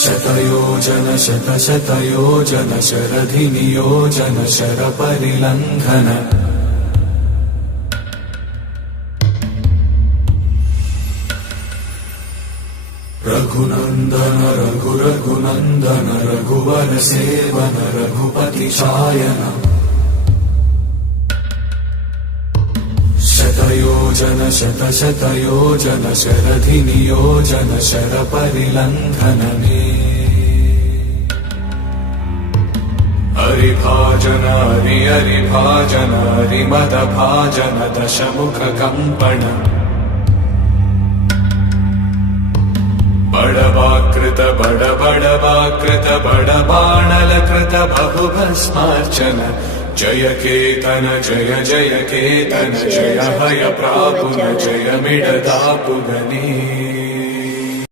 शतयोजन शतशतयोजन शरधिनियोजन शरपरिलङ्घन रघुनन्दन रघुरघुनन्दन रघुवर सेवन रघुपति चायन शतयोजन शतशतयोजन शरधिनियोजन शरपरिलङ्घन मे हरिभाजन हरिभाजन हरिमदभाजन दशमुख कम्पण बड़वाकृत बड़वाकृत बड़बाणलकृत बहुभस्मार्चन जय केतन जय जय केतन जय हय प्रापुन जय मिडदापुगनी।